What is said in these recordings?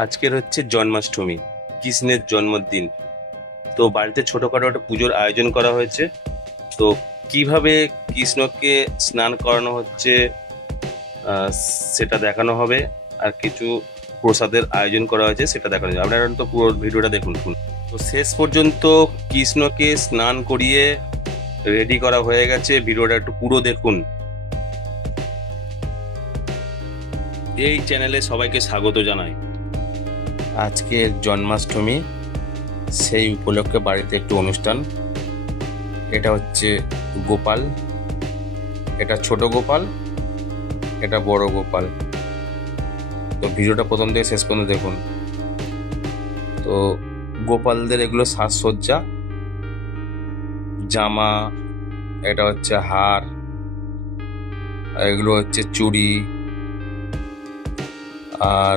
আজকের হচ্ছে জন্মাষ্টমী, কৃষ্ণের জন্মদিন। তো বাড়িতে ছোটখাটো একটা পুজোর আয়োজন করা হয়েছে। তো কিভাবে কৃষ্ণকে স্নান করানো হচ্ছে আহ, সেটা দেখানো হবে। আর কিছু প্রসাদের আয়োজন করা হয়েছে, সেটা দেখানো যাবে। আপনারা তো পুরো ভিডিওটা দেখুন। তো শেষ পর্যন্ত কৃষ্ণকে স্নান করিয়ে রেডি করা হয়ে গেছে, ভিডিওটা একটু পুরো দেখুন। এই চ্যানেলে সবাইকে স্বাগত জানাই। আজকে জন্মাষ্টমী, সেই উপলক্ষে বাড়িতে একটু অনুষ্ঠান। এটা হচ্ছে গোপাল, এটা ছোট গোপাল, এটা বড় গোপাল। তো ভিডিওটা প্রথম থেকে শেষ পর্যন্ত দেখুন। তো গোপালদের এগুলো সাজসজ্জা, জামা, এটা হচ্ছে হার, আর এগুলো হচ্ছে চুড়ি, আর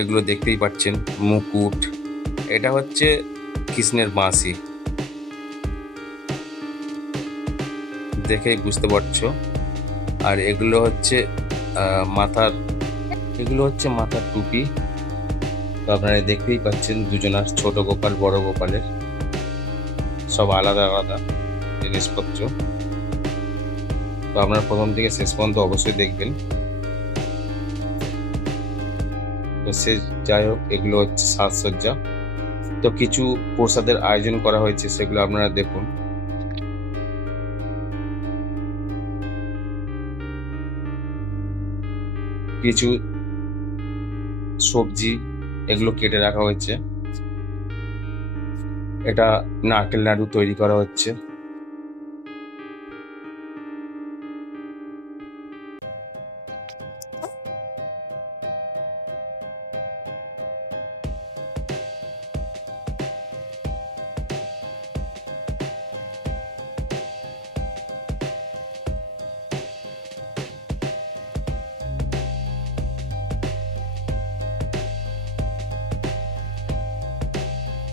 এগুলো দেখতেই পাচ্ছেন মুকুট। এটা হচ্ছে কৃষ্ণের বাঁশি, দেখেই বুঝতে পারছো। আর এগুলো হচ্ছে মাথার, এগুলো হচ্ছে মাথার টুপি। তো আপনারা দেখতেই পাচ্ছেন দুজনার, ছোট গোপাল বড় গোপালের সব আলাদা আলাদা জিনিসপত্র। তো আপনারা প্রথম থেকে শেষ পর্যন্ত অবশ্যই দেখবেন। তো সে যাই হোক, এগুলো হচ্ছে সাজসজ্জা। তো কিছু প্রসাদের আয়োজন করা হয়েছে, সেগুলো আপনারা দেখুন। কিছু সবজি এগুলো কেটে রাখা হয়েছে। এটা নারকেল নাড়ু তৈরি করা হচ্ছে।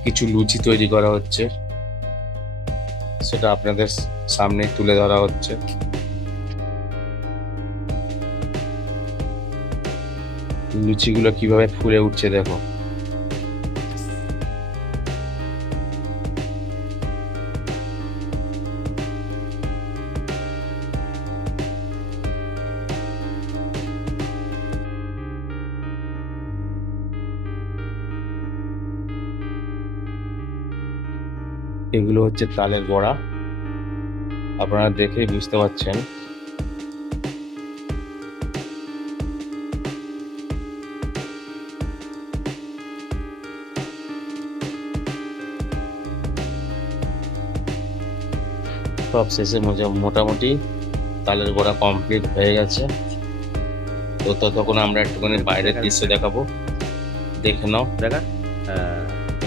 কিছু লুচি তৈরি করা হচ্ছে, সেটা আপনাদের সামনে তুলে ধরা হচ্ছে। লুচিগুলো কিভাবে ফুলে উঠছে দেখো। এগুলো হচ্ছে তালের বড়া, আপনারা দেখেই বুঝতে পারছেন। সব শেষে মোটামুটি তালের বড়া কমপ্লিট হয়ে গেছে। তো ততক্ষণ আমরা একটুখানি বাইরের দৃশ্য দেখাবো, দেখে নাও। দেখা,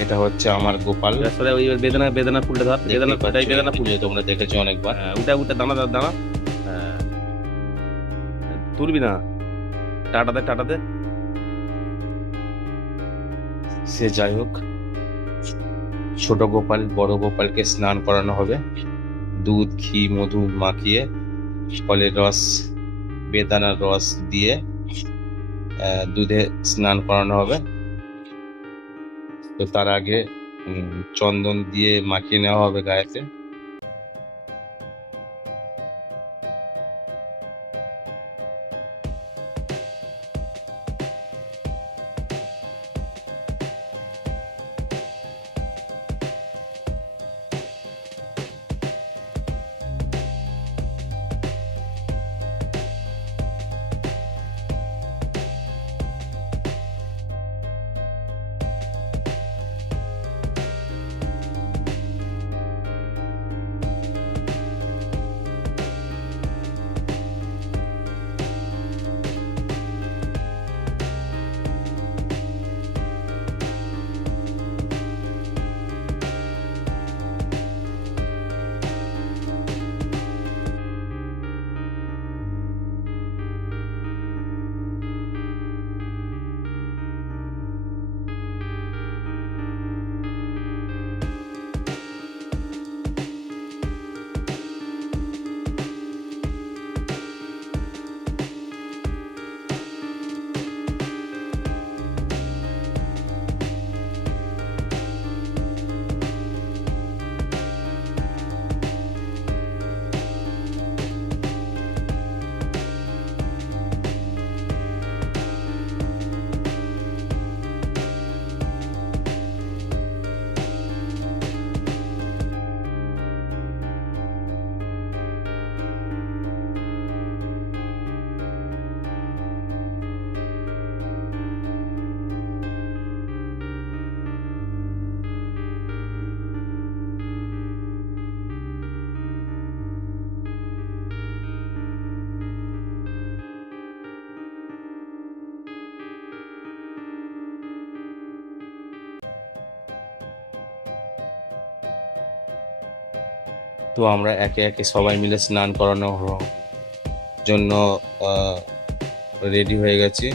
এটা হচ্ছে আমার গোপাল। ওই বেদনা বেদনা ফুলটা ধর, বেদনা বেদনা ফুল তোমরা দেখেছো অনেকবার। ওটা ওটা দানা দানা, তুলবি না, টাটাতে টাটাতে। সে যাই হোক, ছোট গোপাল বড় গোপালকে স্নান করানো হবে। দুধ ঘি মধু মাখিয়ে, ফলের রস, বেদানার রস দিয়ে দুধে স্নান করানো হবে। তো তার আগে চন্দন দিয়ে মাখিয়ে নেওয়া হবে গায়েতে। তো আমরা একে একে সবাই মিলে স্নান করানোর জন্য রেডি হয়ে গেছি।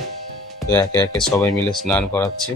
তো একে একে সবাই মিলে স্নান করাচ্ছি।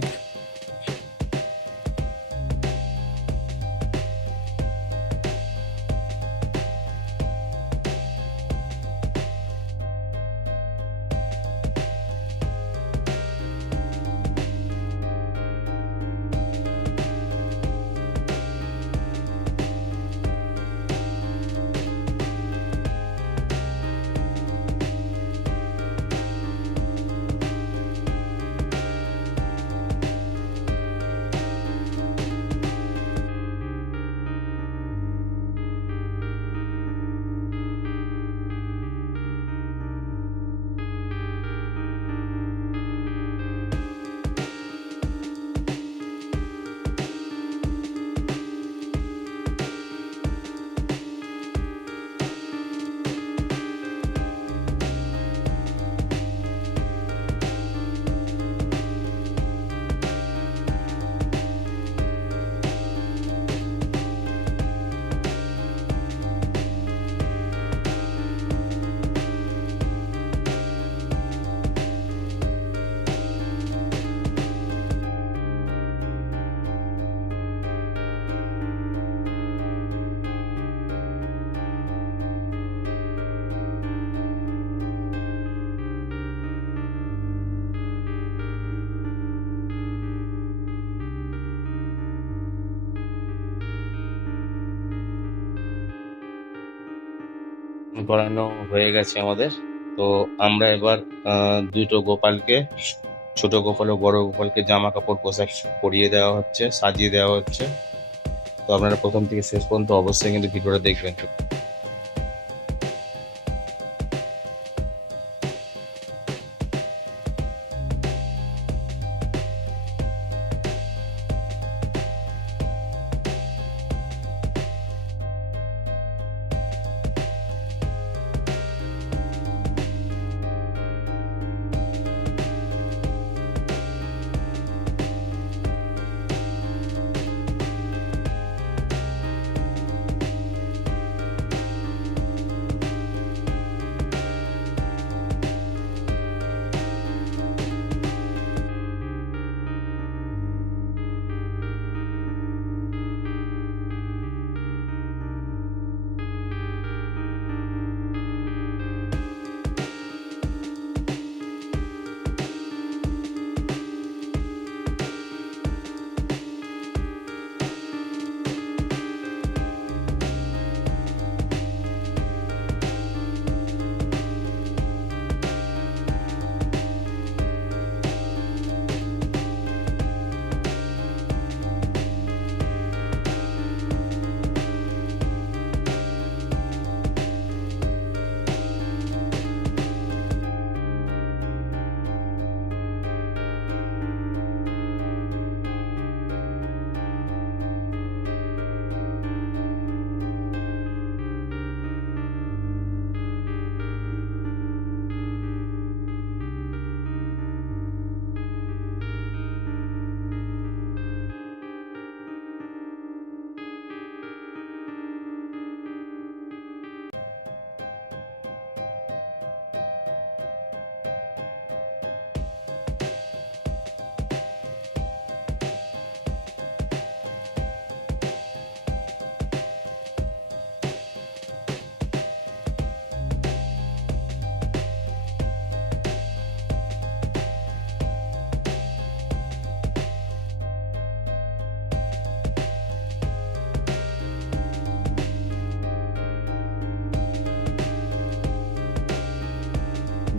করানো হয়ে গেছে আমাদের। তো আমরা এবার দুটো গোপালকে, ছোট গোপাল ও বড় গোপালকে জামা কাপড় পোশাক পরিয়ে দেওয়া হচ্ছে, সাজিয়ে দেওয়া হচ্ছে। তো আপনারা প্রথম থেকে শেষ পর্যন্ত অবশ্যই কিন্তু ভিডিওটা দেখবেন।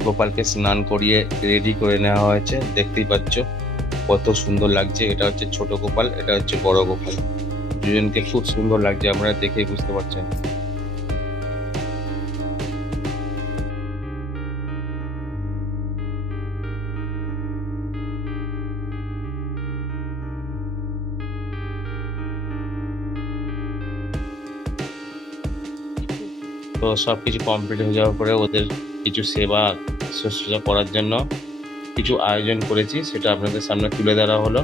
গোপালকে স্নান করিয়ে রেডি করে নেওয়া হয়েছে, দেখতেই পাচ্ছ কত সুন্দর লাগছে। এটা হচ্ছে ছোট গোপাল, এটা হচ্ছে বড় গোপাল। দুজনকে খুব সুন্দর লাগছে, আপনারা দেখেই বুঝতে পারছেন। তো সবকিছু কমপ্লিট হয়ে যাওয়ার পরে ওদের কিছু সেবা শুশ্রূষা করার জন্য কিছু আয়োজন করেছি, সেটা আপনাদের সামনে তুলে ধরা হলো।